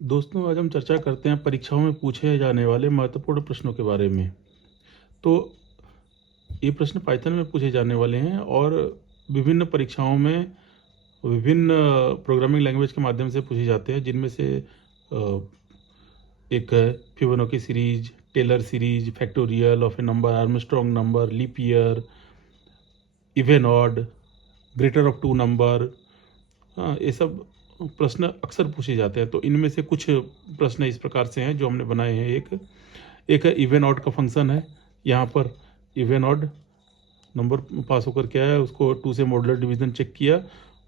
दोस्तों, आज हम चर्चा करते हैं परीक्षाओं में पूछे जाने वाले महत्वपूर्ण प्रश्नों के बारे में। तो ये प्रश्न पाइथन में पूछे जाने वाले हैं और विभिन्न परीक्षाओं में विभिन्न प्रोग्रामिंग लैंग्वेज के माध्यम से पूछे जाते हैं, जिनमें से एक है Fibonacci series, Taylor series, factorial of a number, Armstrong number, leap year, even odd, greater of two number. हाँ, ये सब प्रश्न अक्सर पूछे जाते हैं। तो इनमें से कुछ प्रश्न इस प्रकार से हैं जो हमने बनाए हैं। एक है इवन ऑड का फंक्शन है। यहाँ पर इवन ऑड नंबर पास होकर के आया, उसको 2 से मॉडुलर डिवीजन चेक किया,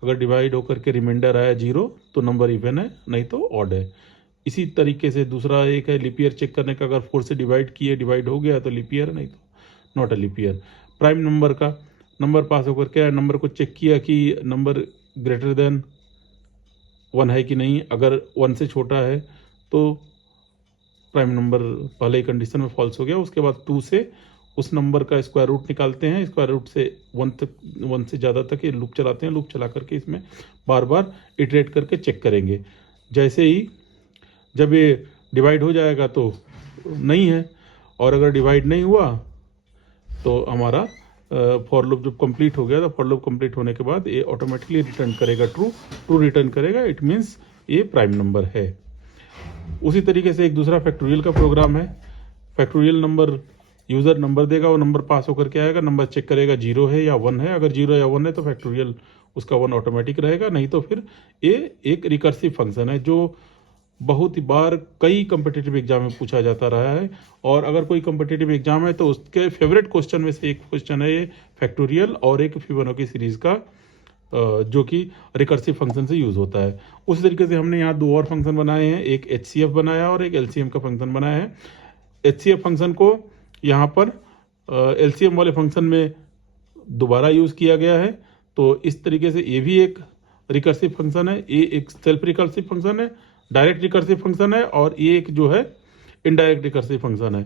अगर डिवाइड होकर के रिमाइंडर आया 0 तो नंबर इवन है, नहीं तो ऑड है। इसी तरीके से दूसरा एक है लीप ईयर चेक करने का, अगर 4 से डिवाइड किए, डिवाइड हो गया तो लीप ईयर, नहीं तो not a leap year. Prime number का नंबर पास होकर के आया, नंबर को चेक किया कि नंबर ग्रेटर देन 1 है कि नहीं, अगर 1 से छोटा है तो प्राइम नंबर पहले ही कंडीशन में फॉल्स हो गया। उसके बाद 2 से उस नंबर का स्क्वायर रूट निकालते हैं, स्क्वायर रूट से 1 से ज़्यादा तक ये लूप चलाते हैं। लूप चला करके इसमें बार बार इटरेट करके चेक करेंगे। जैसे ही जब ये डिवाइड हो जाएगा तो नहीं है, और अगर डिवाइड नहीं हुआ तो हमारा फॉर लूप जब कंप्लीट हो गया, तो फॉर लूप कंप्लीट होने के बाद ये ऑटोमेटिकली रिटर्न करेगा ट्रू रिटर्न करेगा, इट मीन्स ये प्राइम नंबर है। उसी तरीके से एक दूसरा फैक्टोरियल का प्रोग्राम है। फैक्टोरियल नंबर यूज़र नंबर देगा, वो नंबर पास होकर के आएगा, नंबर चेक करेगा 0 है या 1 है, अगर 0 या 1 है तो फैक्टोरियल उसका 1 ऑटोमेटिक रहेगा, नहीं तो फिर ये एक रिकर्सिव फंक्शन है जो बहुत ही बार कई कम्पिटिटिव एग्जाम में पूछा जाता रहा है। और अगर कोई कम्पिटिटिव एग्जाम है तो उसके फेवरेट क्वेश्चन में से एक क्वेश्चन है ये फैक्टोरियल, और एक फिबोनाची सीरीज का जो कि रिकर्सिव फंक्शन से यूज़ होता है। उसी तरीके से हमने यहाँ 2 और फंक्शन बनाए हैं, एक HCF बनाया और एक LCM का फंक्शन बनाया है। HCF फंक्शन को यहाँ पर LCM वाले फंक्शन में दोबारा यूज़ किया गया है। तो इस तरीके से ये भी एक रिकर्सिव फंक्शन है, ये एक सेल्फ रिकर्सिव फंक्शन है, डायरेक्ट रिकर्सिव फंक्शन है, और ये एक जो है इनडायरेक्ट रिकर्सिव फंक्शन है।